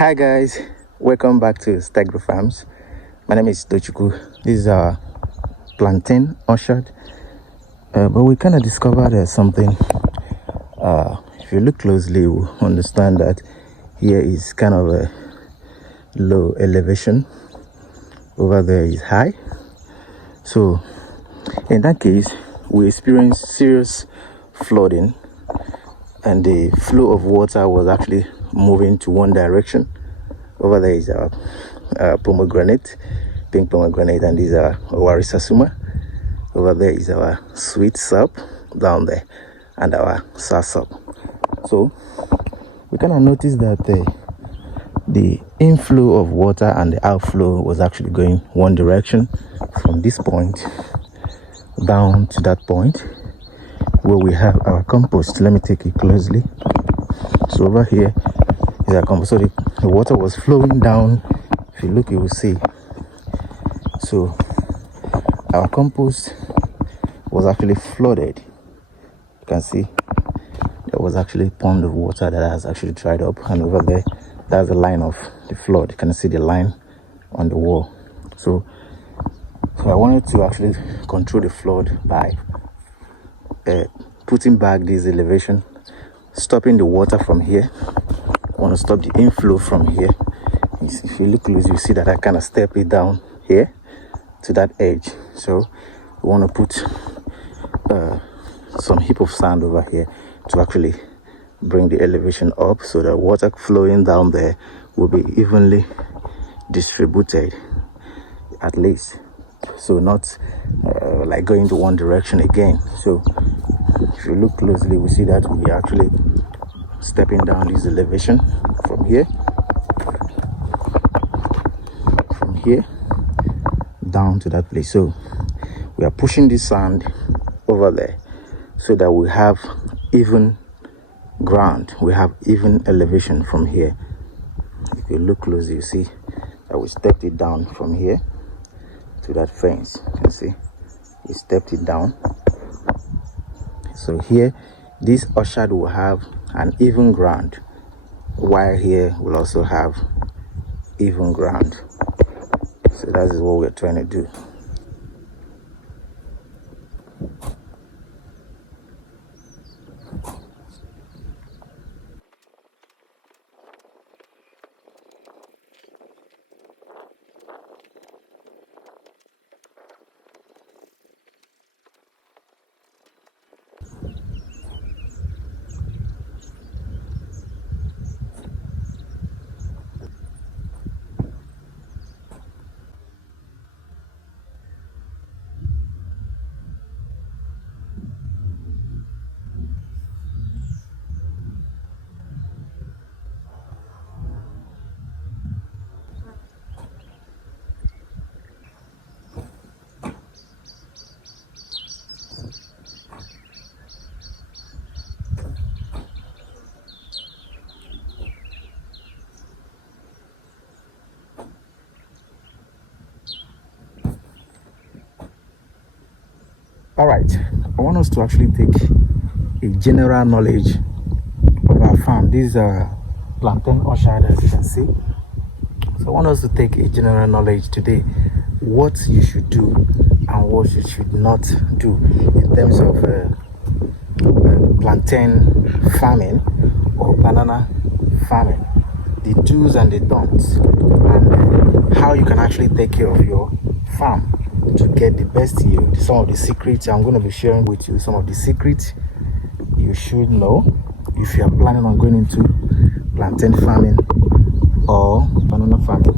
Hi guys, welcome back to Stagro Farms. My name is Tochukwu. This is our plantain orchard. But we kind of discovered something. If you look closely, you will understand that here is kind of a low elevation. Over there is high. So in that case, we experienced serious flooding, and the flow of water was actually moving to one direction. Over there is our pomegranate, pink pomegranate, and these are warisasuma. Over there is our sweet sap down there, and our sasap. So we kind of noticed that the inflow of water and the outflow was actually going one direction from this point down to that point where we have our compost. Let me take it closely. So over here is our compost. So the water was flowing down. If you look, you will see. So our compost was actually flooded. You can see there was actually a pond of water that has actually dried up, and over there that's the line of the flood. You can see the line on the wall. So I wanted to actually control the flood by putting back this elevation, stopping the water from here. I want to stop the inflow from here. If you look close, you see that I kind of step it down here to that edge. So we want to put some heap of sand over here to actually bring the elevation up, so the water flowing down there will be evenly distributed, at least, so not like going to one direction again. So if you look closely, we see that we are actually stepping down this elevation from here down to that place. So we are pushing this sand over there so that we have even ground, we have even elevation from here. If you look closely, you see that we stepped it down from here to that fence. You can see we stepped it down. So here this orchard will have an even ground, while here will also have even ground. So that is what we're trying to do. All right, I want us to actually take a general knowledge of our farm. This is a plantain orchard, as you can see. So I want us to take a general knowledge today, what you should do and what you should not do in terms of plantain farming or banana farming, the do's and the don'ts, and how you can actually take care of your farm to get the best yield. Some of the secrets I'm going to be sharing with you, some of the secrets you should know if you are planning on going into plantain farming or banana farming.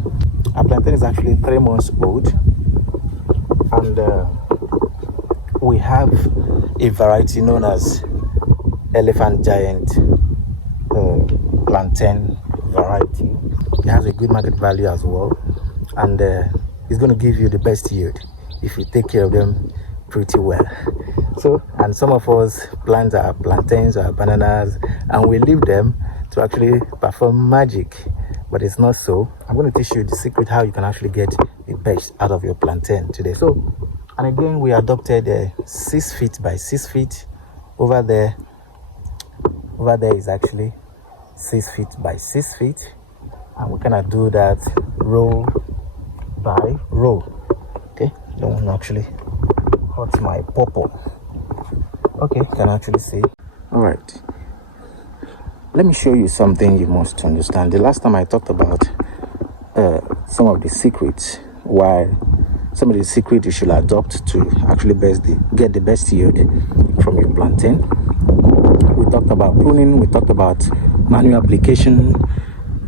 Our plantain is actually 3 months old, and we have a variety known as elephant giant plantain variety. It has a good market value as well, and it's going to give you the best yield if you take care of them pretty well. So, and some of us plant our plantains or our bananas and we leave them to actually perform magic, but it's not so. I'm going to teach you the secret how you can actually get the best out of your plantain today. So, and again, we adopted 6 feet by 6 feet. Over there is actually 6 feet by 6 feet. and we kind of do that row by row. Okay, don't want to actually hurt my purple. Okay, can actually see. All right, let me show you something you must understand. The last time I talked about some of the secrets, why some of the secrets you should adopt to actually get the best yield from your plantain. We talked about pruning, we talked about manure application,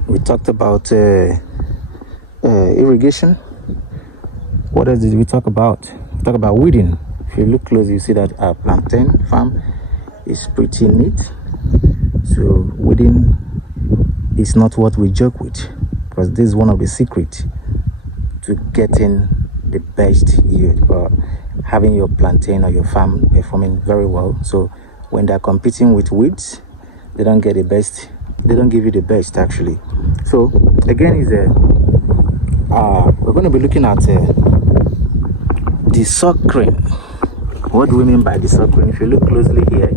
we talked about irrigation. What else did we talk about? We talked about weeding. If you look close, you see that our plantain farm is pretty neat. So weeding is not what we joke with, because this is one of the secrets to getting the best yield, or having your plantain or your farm performing very well. So when they're competing with weeds, they don't get the best, they don't give you the best actually. So again, is we're going to be looking at the suckering. What do we mean by the suckering? If you look closely here,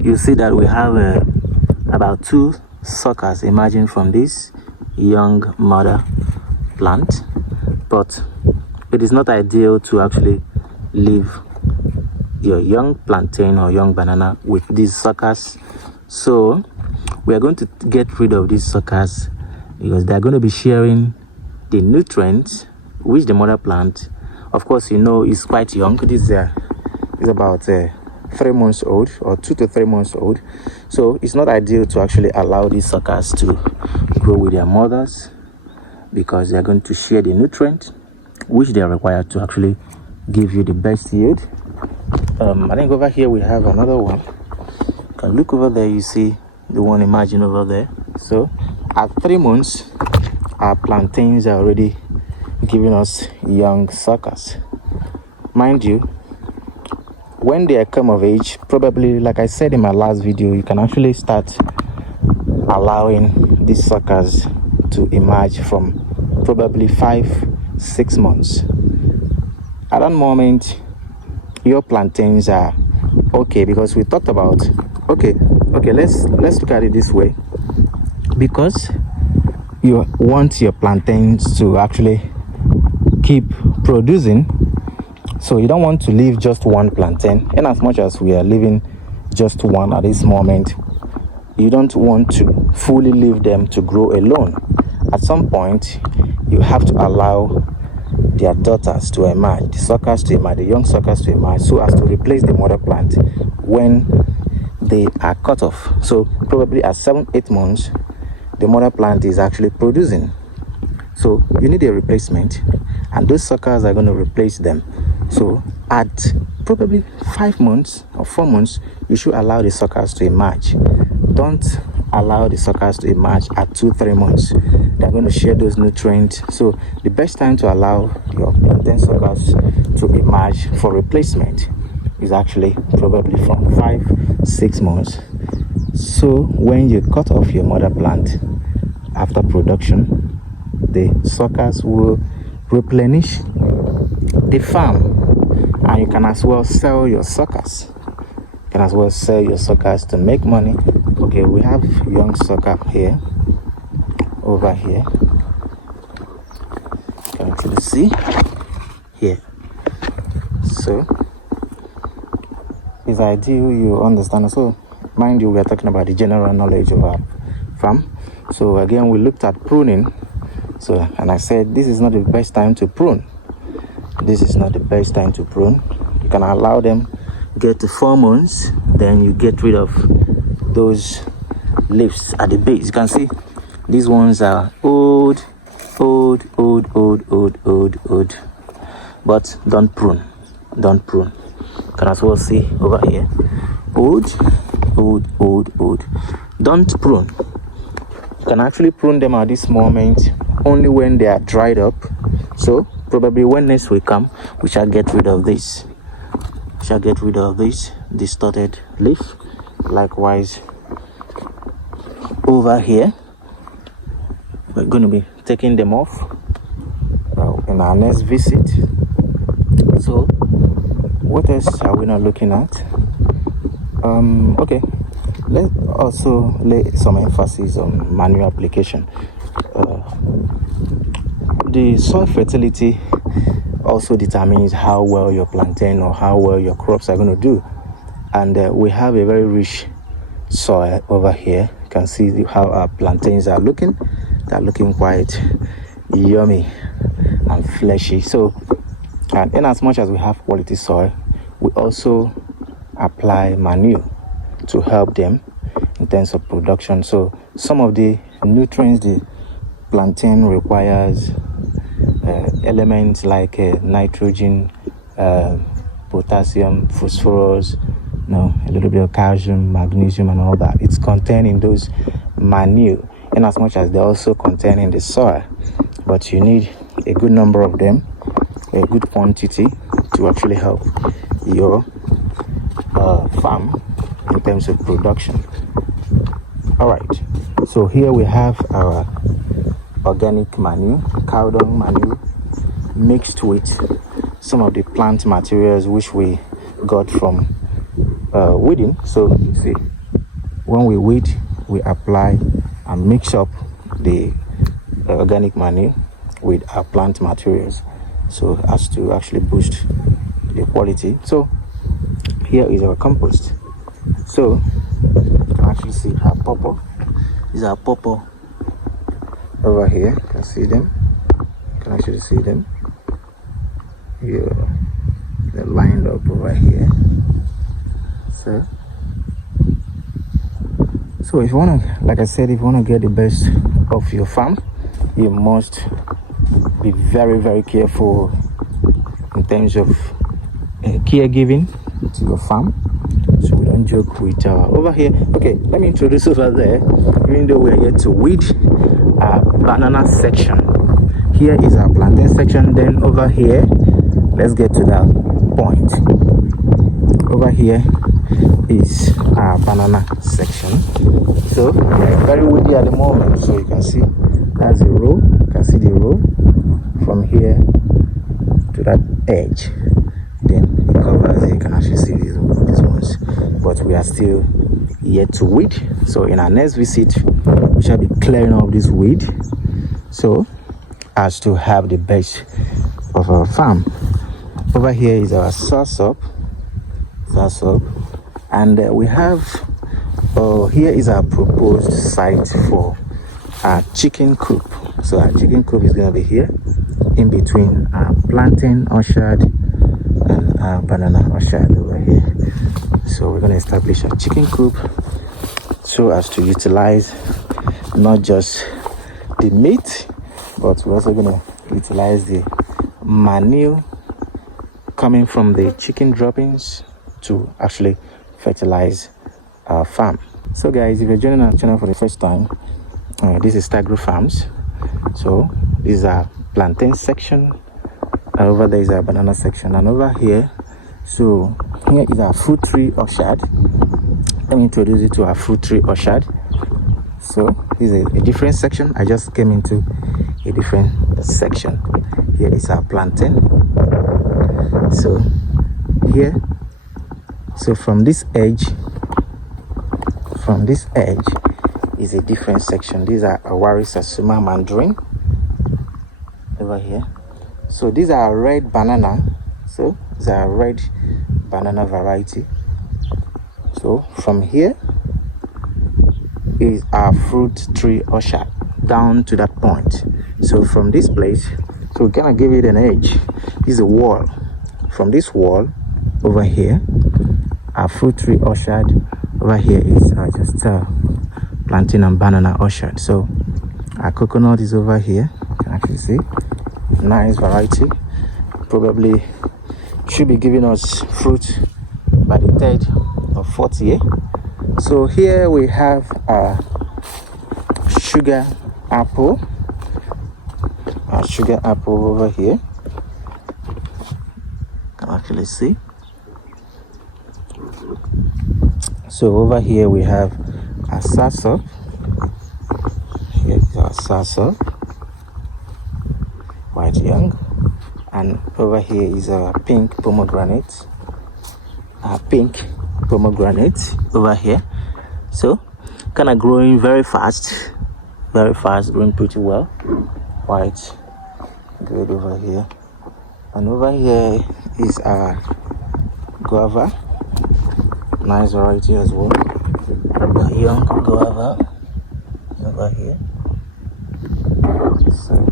you see that we have about 2 suckers emerging from this young mother plant, but it is not ideal to actually leave your young plantain or young banana with these suckers. So we are going to get rid of these suckers, because they are going to be sharing the nutrients which the mother plant, of course, you know, is quite young. This is about 3 months old, or 2 to 3 months old. So it's not ideal to actually allow these suckers to grow with their mothers, because they are going to share the nutrient which they are required to actually give you the best yield. I think over here we have another one. You can look over there, you see the one emerging over there. So at 3 months, our plantains are already giving us young suckers. Mind you, when they come of age, probably like I said in my last video, you can actually start allowing these suckers to emerge from probably 5-6 months. At that moment, your plantains are okay, because we talked about okay, let's look at it this way. Because you want your plantains to actually keep producing, so you don't want to leave just one plantain. And as much as we are leaving just one at this moment, you don't want to fully leave them to grow alone. At some point, you have to allow their daughters to emerge, the suckers to emerge, the young suckers to emerge, so as to replace the mother plant when they are cut off. So probably at 7-8 months, the mother plant is actually producing. So you need a replacement, and those suckers are going to replace them. So at probably 5 months or 4 months, you should allow the suckers to emerge. Don't allow the suckers to emerge at 2-3 months. They're going to share those nutrients. So the best time to allow your plantain suckers to emerge for replacement is actually probably from 5-6 months. So when you cut off your mother plant after production, the suckers will replenish the farm, and you can as well sell your suckers. You can as well sell your suckers to make money. Okay, we have young sucker here, over here. Can you actually see here? So it's ideal you understand. So mind you, we are talking about the general knowledge of our farm. So again, we looked at pruning. So, and I said this is not the best time to prune. This is not the best time to prune. You can allow them get to 4 months, then you get rid of those leaves at the base. You can see these ones are old, but don't prune. You can as well see over here, old. Don't prune. You can actually prune them at this moment only when they are dried up. So probably when next we come, we shall get rid of this. Distorted leaf. Likewise over here, we're going to be taking them off in our next visit. So what else are we not looking at? Okay, let's also lay some emphasis on manure application. the soil fertility also determines how well your plantain or how well your crops are going to do. And we have a very rich soil over here. You can see how our plantains are looking. They're looking quite yummy and fleshy. So in as much as we have quality soil, we also apply manure to help them in terms of production. So some of the nutrients the plantain requires, elements like nitrogen, potassium, phosphorus, a little bit of calcium, magnesium, and all that. It's contained in those manure, in as much as they're also contained in the soil. But you need a good number of them, a good quantity, to actually help your farm in terms of production. All right, so here we have our organic manure, cow dung manure, mixed with some of the plant materials which we got from weeding. So you see, when we weed, we apply and mix up the organic manure with our plant materials, so as to actually boost the quality. So here is our compost. So you can actually see our pawpaw. These are pawpaw over here. You can see them. You can actually see them. Here, they're lined up over here. So if you want to, like I said, if you want to get the best of your farm, you must be very, very careful in terms of caregiving to your farm. So we don't joke with over here. Okay, let me introduce over there. Even though we're here to weed our banana section, here is our plantain section. Then over here, let's get to that point. Over here is our banana section. So very weedy at the moment. So you can see that's a row. You can see the row from here to that edge. Then it covers it. You can actually see these ones. But we are still yet to weed. So in our next visit, we shall be clearing up this weed, so as to have the best of our farm. Over here is our sauce-up, and we have here is our proposed site for our chicken coop. So our chicken coop is going to be here in between our plantain orchard and our banana orchard over here. So we're going to establish a chicken coop so as to utilize not just the meat, but we're also going to utilize the manure coming from the chicken droppings to actually fertilize our farm. So guys, if you're joining our channel for the first time, this is Stagro Farms. So this is our plantain section, over there is our banana section, and over here, so here is our fruit tree orchard. Let me introduce you to our fruit tree orchard. So this is a different section. I just came into a different section. Here is our plantain. So here, so from this edge is a different section. These are Awari Sasuma Mandarin over here. So these are red banana. So these are red banana variety. So from here is our fruit tree orchard down to that point. So from this place, so we're gonna give it an edge. This is a wall. From this wall over here, our fruit tree orchard over here is just plantain and banana orchard. So our coconut is over here. You can actually see nice variety. Probably should be giving us fruit by the 3rd or 4th year. So here we have our sugar apple. Our sugar apple over here. You can actually see. So over here we have our sasa. Here is our sasa, quite young. And over here is our pink pomegranate. Our pink pomegranate over here. So kind of growing very fast, growing pretty well, quite Good over here. And over here is our guava. Nice variety as well. A young guava over here. So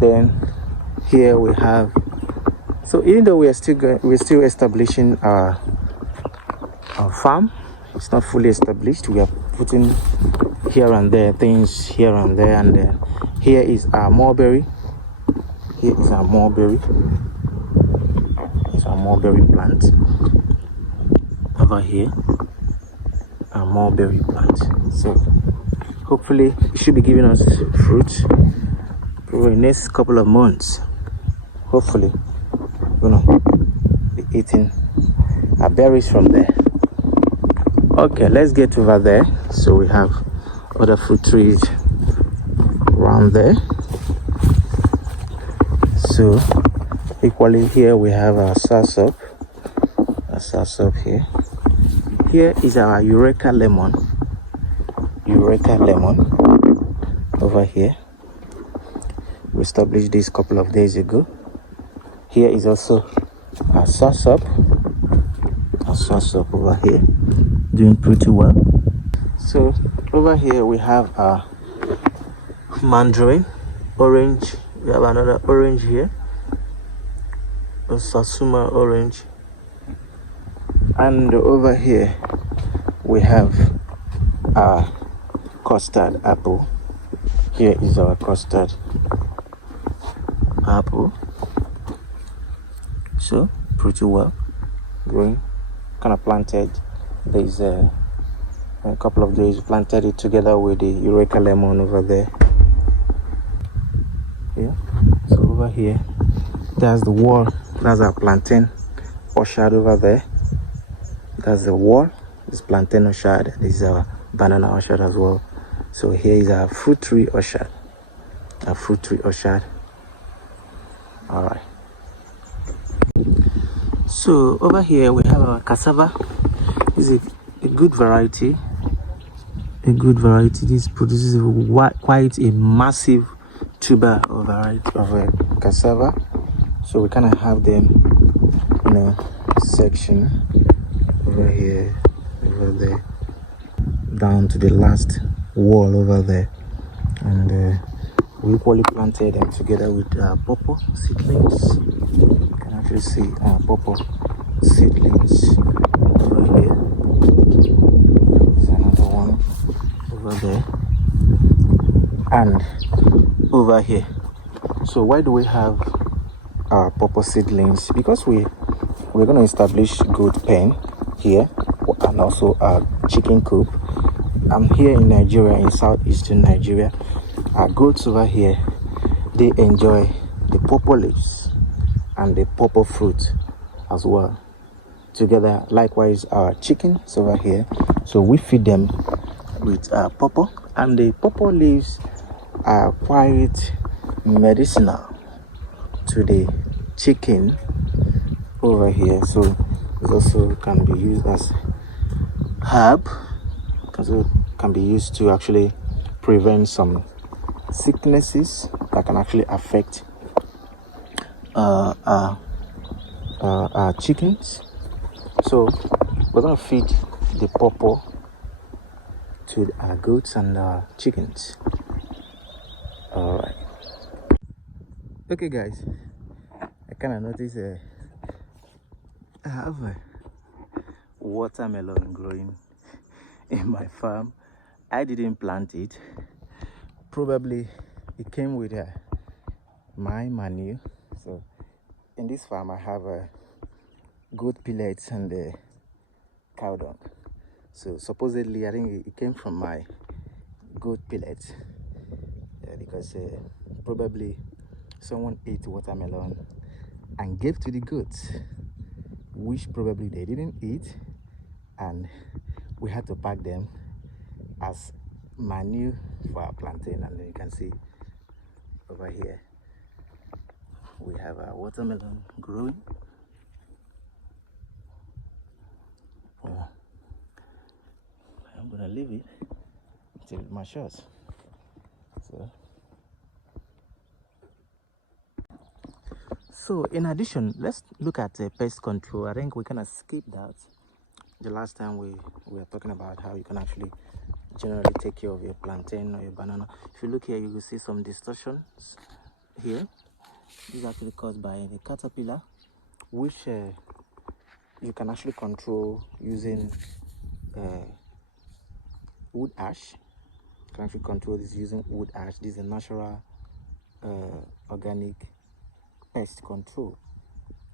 then here we have, so even though we're still establishing our farm, it's not fully established. We are putting here and there things here and there, and then here is our mulberry. Here is our mulberry. It's our mulberry plant. Over here, our mulberry plant. So hopefully it should be giving us fruit for the next couple of months. Hopefully we're gonna be eating our berries from there. Okay, let's get over there. So we have other fruit trees around there. So equally here we have our soursop. Our soursop here. Here is our Eureka lemon. Eureka lemon over here. We established this a couple of days ago. Here is also our soursop. Our soursop over here, doing pretty well. So over here we have our mandarin, orange. We have another orange here, a Satsuma orange. And over here we have our custard apple. Here is our custard apple. So pretty well growing. Kind of planted. There's a couple of days planted it together with the Eureka lemon over there. Yeah. So over here, that's the wall. That's our plantain orchard over there. That's the wall. This plantain orchard. This is our banana orchard as well. So here is our fruit tree orchard. Our fruit tree orchard. All right. So over here we have our cassava. This is a good variety. A good variety. This produces quite a massive tuber of variety of cassava. So we kind of have them in a section over here, over there, down to the last wall over there, and we equally planted them together with pawpaw seedlings. You can actually see pawpaw seedlings over here. There's another one over there, and over here. So why do we have pawpaw seedlings? Because we're going to establish goat pen here, and also a chicken coop. I'm here in Nigeria, in southeastern Nigeria. Our goats over here, they enjoy the pawpaw leaves and the pawpaw fruit as well together. Likewise, our chickens over here, so we feed them with pawpaw, and the pawpaw leaves are quite medicinal to the chicken over here. So it also can be used as herb, also can be used to actually prevent some sicknesses that can actually affect our chickens. So we're going to feed the pawpaw to our goats and our chickens. All right. Okay guys, I kind of noticed I have a watermelon growing in my farm. I didn't plant it. Probably it came with my manure. So in this farm I have goat pellets and cow dung. So supposedly I think it came from my goat pellets, because probably someone ate watermelon and gave to the goats, which probably they didn't eat, and we had to pack them as manure for our plantain. And then you can see over here we have our watermelon growing. I'm gonna leave it until it matures. So So in addition, let's look at pest control. I think we kind of skip that the last time we were talking about how you can actually generally take care of your plantain or your banana. If you look here, you will see some distortions here. This is actually caused by the caterpillar, which you can actually control using wood ash. You can actually control this using wood ash. This is a natural organic pest control.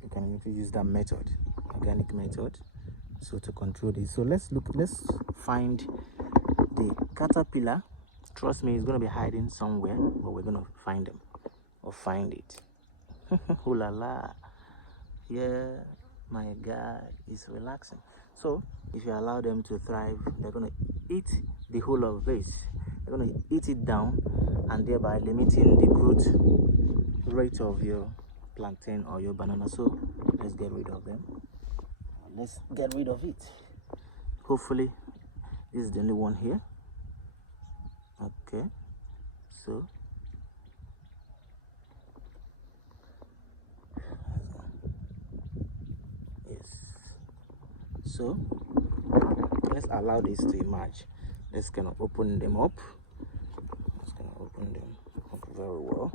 You can actually use that method, organic method, so to control this. So let's find the caterpillar. Trust me, it's going to be hiding somewhere, but we're going to find them or find it. Oh la la, yeah, my God, it's relaxing. So if you allow them to thrive, they're going to eat the whole of this. They're going to eat it down, and thereby limiting the growth rate of your plantain or your banana. So let's get rid of them. Let's get rid of it. Hopefully this is the only one here. Okay, so yes, so let's allow this to emerge. Let's kind of open them up. Let's kind of open them up very well.